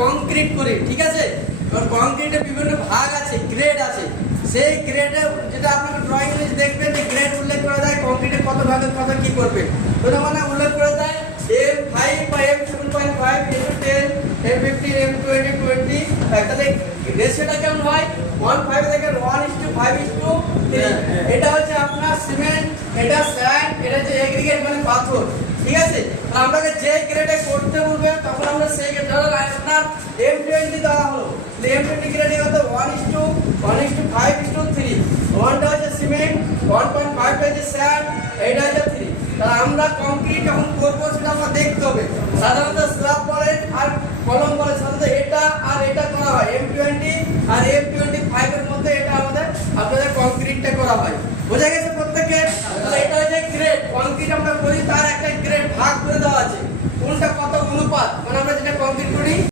Concrete করি, ঠিক আছে। কারণ কংক্রিটের বিভিন্ন ভাগ আছে, গ্রেড আছে, সেই গ্রেডে যেটা আপনাকে ড্রয়িং এ দেখবেন যে গ্রেড উল্লেখ করা যায় কংক্রিটের কত ভাগের কত কি করবে। তো মানে উল্লেখ করা যায় M5 বা M7.5 M10 M15 M20 20, তাহলে রেশিওটা কেমন হয় 1:5 থেকে 1:5:3। এটা হচ্ছে আপনার সিমেন্ট, এটা স্যান্ড, এটা হচ্ছে এগ্রিগেট মানে পাথর, ঠিক আছে। আর আপনাকে যে গ্রেডে করতে বলবে তখন আমরা সেই গ্রেড, ধরো আপনার M20 দেওয়া হলো, M20 গ্রেডে কত 1:5:3। 1টা হচ্ছে সিমেন্ট, 1.5 হচ্ছে স্যান্ড, এটা হচ্ছে 3। তাহলে আমরা কংক্রিট যখন করবো সেটা আমরা দেখতে হবে। সাধারণত স্ল্যাব বলেন আর কলম বলেন, সাধারণত এটা আর এটা করা হয় M20 আর M25 এর মধ্যে, এটা আমাদের আপনাদের কংক্রিটটা করা হয়। বোঝা গেছে?